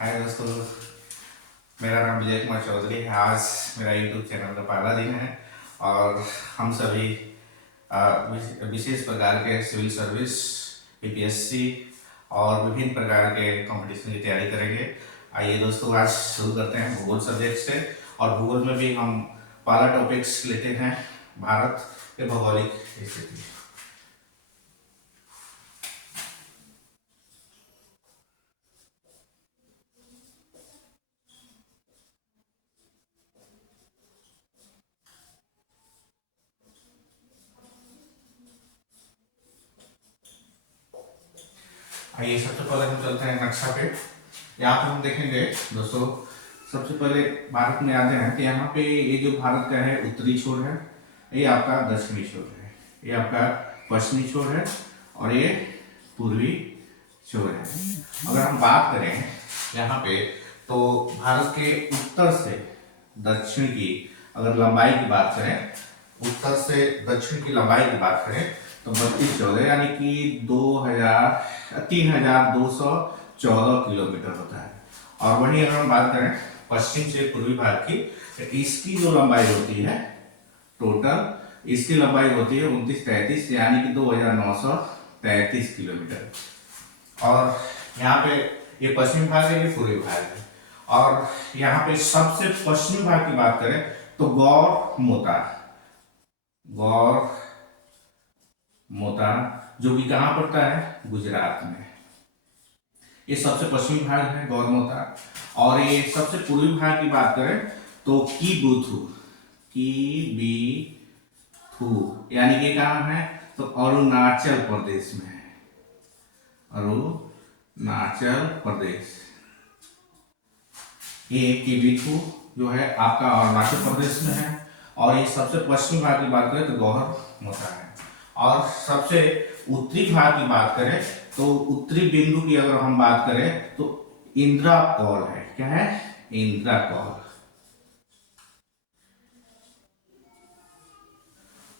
हाय दोस्तों, मेरा नाम विजय कुमार चौधरी है। आज मेरा यूट्यूब चैनल का पहला दिन है और हम सभी विशेष प्रकार के सिविल सर्विस, पीपीएससी और विभिन्न प्रकार के कंपटीशन की तैयारी करेंगे। आइए दोस्तों, आज शुरू करते हैं भूगोल सब्जेक्ट से। और भूगोल में भी हम पहला टॉपिक्स लेते हैं भारत के भौगोलिक स्थिति। आइए सबसे पहले हम चलते हैं नक्शा पे। यहाँ पे हम देखेंगे दोस्तों, सबसे पहले भारत में आते हैं कि यहाँ पे ये जो भारत का है उत्तरी छोर है, ये आपका दक्षिणी छोर है, ये आपका पश्चिमी छोर है और ये पूर्वी छोर है। अगर हम बात करें यहाँ पे तो भारत के उत्तर से दक्षिण की अगर लंबाई की बात करें, उत्तर से दक्षिण की लंबाई की बात करें तो 3214 यानी कि 3214 किलोमीटर होता है। और वहीं अगर हम बात करें पश्चिम से पूर्वी भाग की, इसकी जो लंबाई होती है टोटल, इसकी लंबाई होती है 2933 यानी कि 2933 किलोमीटर। और यहाँ पे ये पश्चिमी भाग है, ये पूर्वी भाग है। और यहाँ पे सबसे पश्चिमी भाग की बात करें तो गौर मोता जो कि कहाँ पड़ता है, गुजरात में। ये सबसे पश्चिमी भाग है गौर मोता। और ये सबसे पूर्वी भाग की बात करें तो की बी यानी कि कहाँ है तो अरुणाचल प्रदेश में है, अरुणाचल प्रदेश। ये कीबीथू जो है आपका अरुणाचल प्रदेश में है। और ये सबसे पश्चिमी भाग की बात करें तो गौर मोता है। और सबसे उत्तरी भाग की बात करें तो उत्तरी बिंदु की अगर हम बात करें तो इंदिरा कौल है। क्या है? इंदिरा कौल।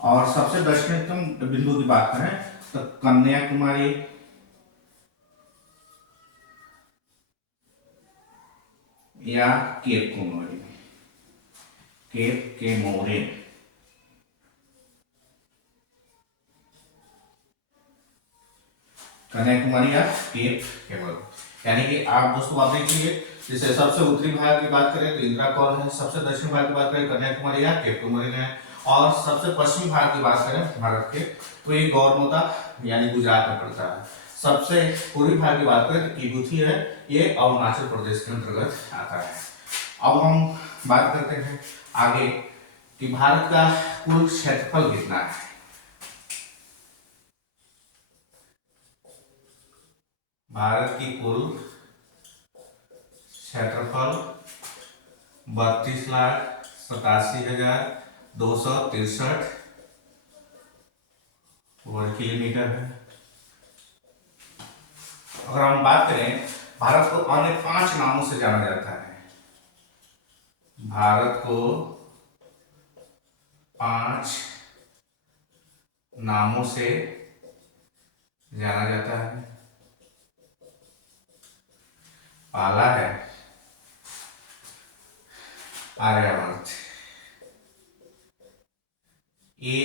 और सबसे दक्षिणतम बिंदु की बात करें तो कन्याकुमारी या केप केमोरे। कन्याकुमारी या केप केमोरे यानी कि आप दोस्तों आप देखिए, जैसे सबसे उत्तरी भाग की बात करें तो इंदिरा कौल है, सबसे दक्षिण भाग की बात करें कन्याकुमारी या केप केमोरे है, और सबसे पश्चिमी भाग की बात करें भारत के तो ये गौरमोता यानी गुजरात में पड़ता है। सबसे पूर्वी भाग की बात करें तो किबूथी है, ये अरुणाचल प्रदेश के अंतर्गत आता है। अब हम बात करते हैं आगे कि भारत का कुल क्षेत्रफल कितना है। भारत की कुल क्षेत्रफल 32,87,263 वर्ग किलोमीटर है। अगर हम बात करें, भारत को अन्य 5 नामों से जाना जाता है। भारत को 5 नामों से जाना जाता है। पहला है आर्यवर्त। ये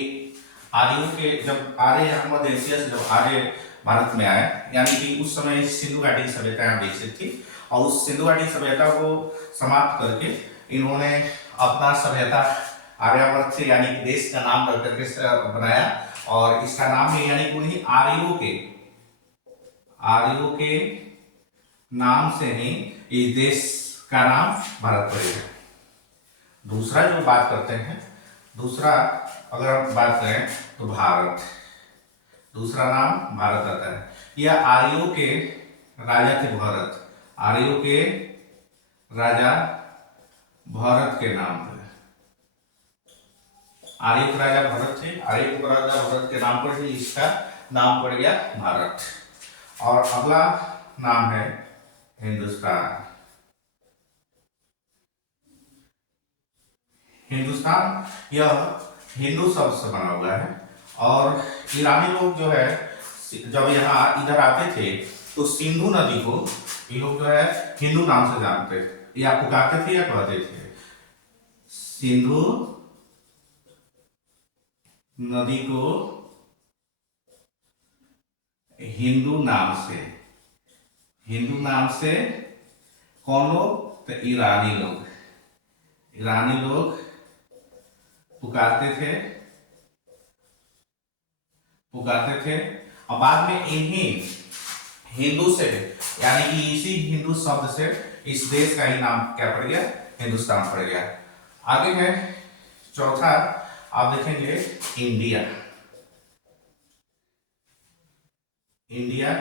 आर्यों के जब आर्य मध्य एशिया से जब आर्य भारत में आए, यानी कि उस समय सिंधु घाटी की सभ्यता विकसित थी और उस सिंधु घाटी सभ्यता को समाप्त करके इन्होंने अपना सभ्यता आर्यावर्त से यानी कि देश का नाम रख करके बनाया। और इसका नाम है यानी कि उन्हीं आर्यों के नाम से ही इस देश का नाम भारत पड़ेगा। दूसरा जो बात करते हैं, दूसरा अगर हम बात करें तो भारत, दूसरा नाम भारत आता है। यह आर्यों के राजा थे भरत, आर्यों के राजा भरत के नाम पर, आर्यों के राजा भरत थे, आर्यों के राजा भरत के नाम पर ही इसका नाम पड़ गया भारत। और अगला नाम है हिंदुस्तान। हिंदुस्तान यह हिंदू शब्द से बना हुआ है। और ईरानी लोग जो है जब यहाँ इधर आते थे तो सिंधु नदी को ये लोग जो है हिंदू नाम से जानते थे, या पुकारते थे या कहते थे। सिंधु नदी को हिंदू नाम से, हिंदू नाम से कौन लोग? तो ईरानी लोग, ईरानी लोग पुकारते थे, पुकारते थे। और बाद में इन्हीं हिंदू से, यानी कि इसी हिंदू शब्द से इस देश का ही नाम क्या पड़ गया? हिंदुस्तान पड़ गया। आगे है चौथा, आप देखेंगे इंडिया। इंडिया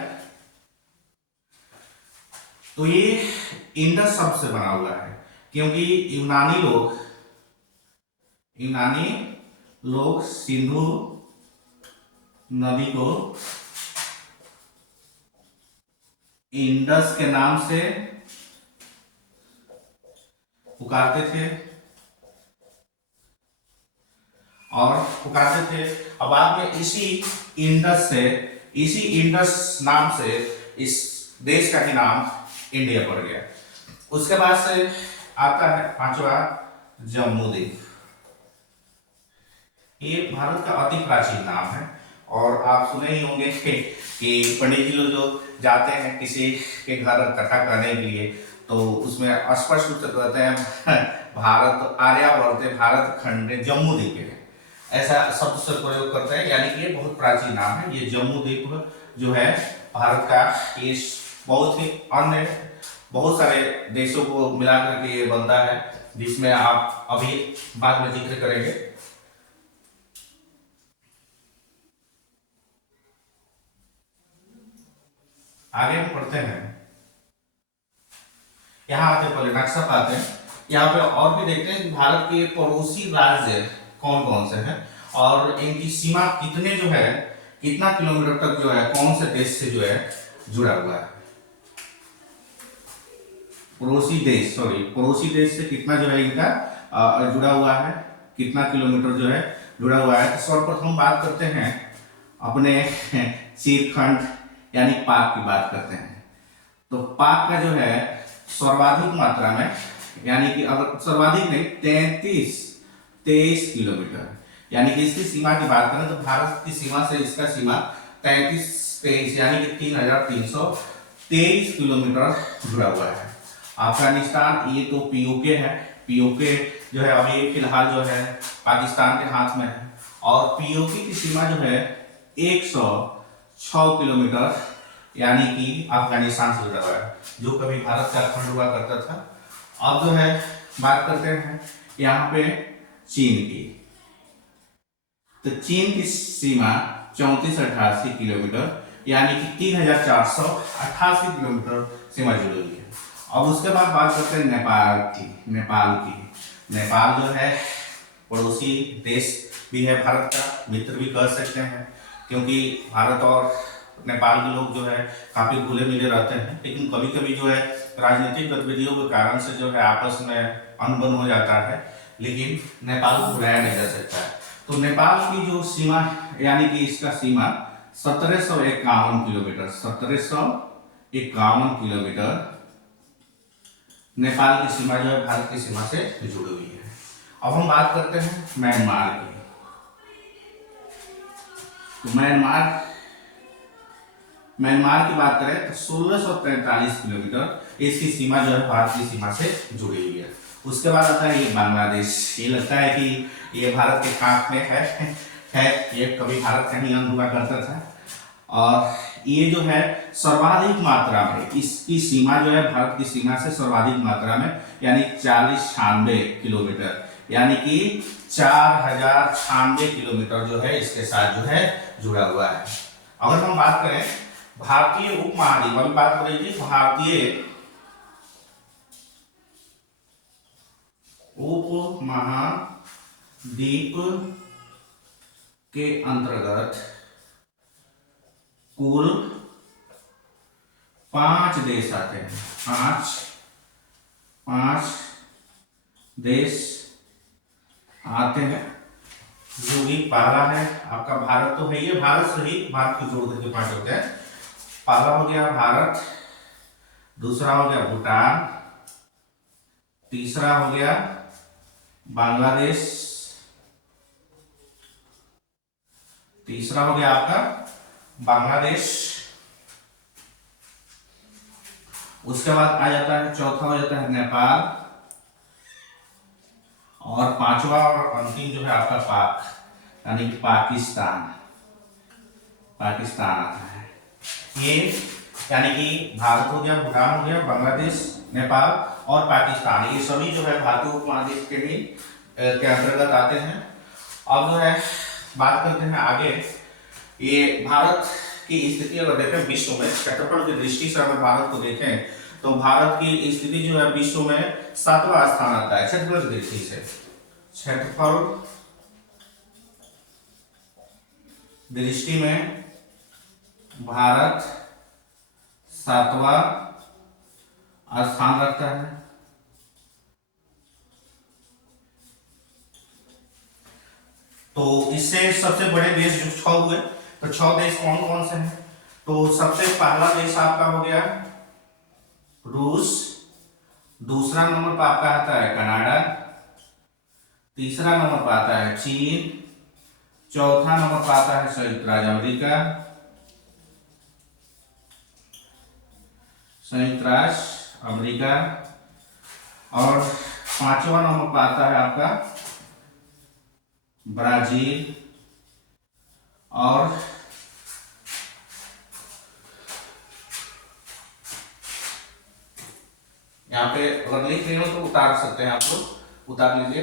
तो ये इंडस शब्द से बना हुआ है, क्योंकि यूनानी लोग सिंधु नदी को इंडस के नाम से पुकारते थे, और बाद में इसी इंडस नाम से इस देश का ही नाम इंडिया पड़ गया। उसके बाद से आता है पांचवा, जम्मू द्वीप। ये भारत का अति प्राचीन नाम है, और आप सुने ही होंगे कि पंडित जी लोग जो जाते हैं किसी के घर कथा करने के लिए, तो उसमें स्पष्ट रूप से कहते हैं भारत आर्यावर्ते भारत खंडे जम्मू द्वीप, ऐसा शब्द से प्रयोग करते हैं, यानी कि ये बहुत प्राचीन नाम है। ये जम्मू द्वीप जो है भारत का, ये बहुत ही अन्य बहुत सारे देशों को मिला करके ये बनता है, जिसमें आप अभी बाद में जिक्र करेंगे। आगे हम पढ़ते हैं, यहाँ आते पहले नक्शा पाते हैं। यहाँ पे और भी देखते हैं कि भारत के पड़ोसी राज्य कौन कौन से हैं, और इनकी सीमा कितने जो है, कितना किलोमीटर तक जो है कौन से देश से जो है जुड़ा हुआ है। पड़ोसी देश से कितना जो है इनका जुड़ा हुआ है, कितना किलोमीटर जो है जुड़ा हुआ है। तो सर्वप्रथम बात करते हैं अपने चीरखंड यानी पाक की बात करते हैं। तो पाक का जो है सर्वाधिक मात्रा में, यानी कि अगर सर्वाधिक नहीं, 23 किलोमीटर, यानी कि इसकी सीमा की बात करें तो भारत की सीमा से इसका सीमा 23 यानी कि 3323 किलोमीटर जुड़ा हुआ है। अफगानिस्तान ये तो पीओके है, पीओके जो है अभी फिलहाल जो है पाकिस्तान के हाथ में है, और पीओके की सीमा जो है 106 किलोमीटर, यानी कि अफगानिस्तान से जुड़ा हुआ है, जो कभी भारत का खंड हुआ करता था। अब जो है बात करते हैं यहाँ पे चीन की। तो चीन की सीमा 3488 किलोमीटर, यानी कि 3488 किलोमीटर सीमा जुड़ी हुई है। अब उसके बाद बात करते हैं नेपाल की। नेपाल जो है पड़ोसी देश भी है भारत का, मित्र भी कह सकते हैं, क्योंकि भारत और नेपाल के लोग जो है काफी घुले मिले रहते हैं, लेकिन कभी कभी जो है राजनीतिक गतिविधियों के कारण से जो है आपस में अनबन हो जाता है, लेकिन नेपाल को भुलाया नहीं जा सकता है। तो नेपाल की जो सीमा, यानी कि इसका सीमा 1751 किलोमीटर, 1751 किलोमीटर नेपाल की सीमा जो है भारत की सीमा से जुड़ी हुई है। अब हम बात करते हैं म्यांमार की। तो म्यांमार की बात करें तो 1643 किलोमीटर इसकी सीमा जो है भारत की सीमा से जुड़ी हुई है। उसके बाद आता है ये बांग्लादेश। ये लगता है कि ये भारत के कांख में है, ये कभी भारत का ही अंग हुआ करता था, और ये जो है सर्वाधिक मात्रा में इसकी सीमा जो है भारत की सीमा से सर्वाधिक मात्रा में, यानी 4096 किलोमीटर, यानी कि 4096 किलोमीटर जो है इसके साथ जो है जुड़ा हुआ है। अगर हम बात करें भारतीय उपमहाद्वीप, अभी बात हो रही थी भारतीय उपमहाद्वीप के अंतर्गत कुल 5 देश आते हैं, 5 देश आते हैं, जो भी पहला है आपका भारत, तो है ये भारत से ही, भारत को जोड़ करके 5 होते हैं। पहला हो गया भारत, दूसरा हो गया भूटान, तीसरा हो गया बांग्लादेश, तीसरा हो गया आपका बांग्लादेश। उसके बाद आ जाता है, चौथा हो जाता है नेपाल, और पांचवा और अंतिम जो है आपका पाक, यानी कि पाकिस्तान, पाकिस्तान आता है। ये यानी कि भारत हो गया, भूटान हो गया, बांग्लादेश, नेपाल और पाकिस्तान, ये सभी जो है भारतीय उपमहाद्वीप के भी के अंतर्गत आते हैं। अब जो है बात करते हैं आगे, ये भारत की स्थिति अगर देखें विश्व में क्षेत्रफल की दृष्टि से, अगर भारत को देखें तो भारत की स्थिति जो है विश्व में 7वां स्थान आता है क्षेत्रफल की दृष्टि से। क्षेत्रफल दृष्टि में भारत 7वां स्थान रखता है। तो इससे सबसे बड़े देश जो 6 हुए, तो 6 देश कौन कौन से हैं? तो सबसे पहला देश आपका हो गया रूस, दूसरा नंबर पर आपका आता है कनाडा, तीसरा नंबर पर आता है चीन, चौथा नंबर पर आता है संयुक्त राज्य अमेरिका, संयुक्त राष्ट्र अमेरिका, और पांचवा नंबर पर आता है आपका ब्राजील, और यहाँ पे अगर लिख रहे हो तो उतार सकते हैं, आप लोग उतार लीजिए।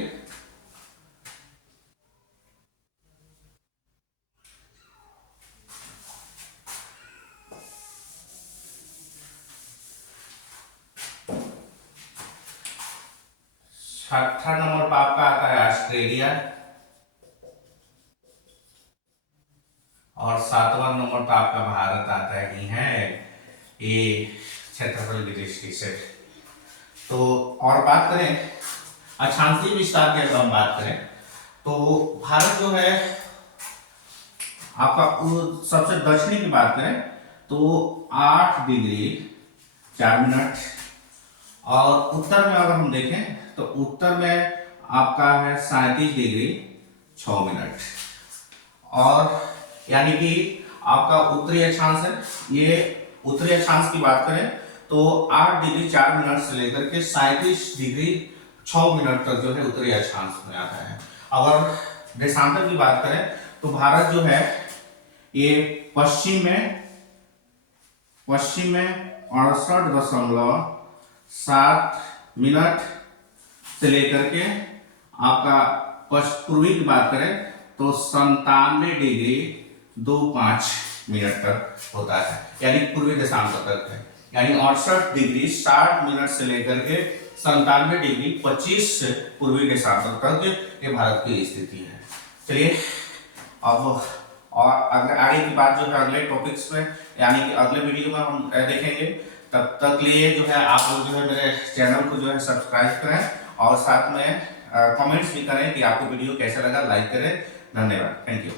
छठा नंबर पर आपका आता है ऑस्ट्रेलिया, और 7वां नंबर पर आपका भारत आता ही है, ये क्षेत्रफल की दृष्टि से। तो और बात करें अक्षांशीय विस्तार की, अगर हम बात करें तो भारत जो है आपका सबसे दक्षिणी की बात करें तो 8 डिग्री 4 मिनट, और उत्तर में अगर हम देखें तो उत्तर में आपका है 37 डिग्री 6 मिनट, और यानी कि आपका उत्तरी अक्षांश है, ये उत्तरी अक्षांश की बात करें तो 8 डिग्री 4 मिनट से लेकर के 37 डिग्री 6 मिनट तक जो है उत्तरी अक्षांश में आता है। अगर देशांतर की बात करें तो भारत जो है ये पश्चिम में 68.7 मिनट से लेकर के आपका पूर्वी की बात करें तो 97 डिग्री 25 मिनट तक होता है, यानी पूर्वी देशांतर तक है, यानी 68 डिग्री 60 मिनट से लेकर के 97 डिग्री 25 पूर्वी देशांतर तक ये भारत की स्थिति है। चलिए अब और आगे की बात जो है अगले टॉपिक्स में, यानी कि अगले वीडियो में हम देखेंगे। तब तक लिए जो है आप लोग जो है मेरे चैनल को जो है सब्सक्राइब करें, और साथ में कमेंट्स भी करें कि आपको वीडियो कैसा लगा, लाइक करें। धन्यवाद, थैंक यू।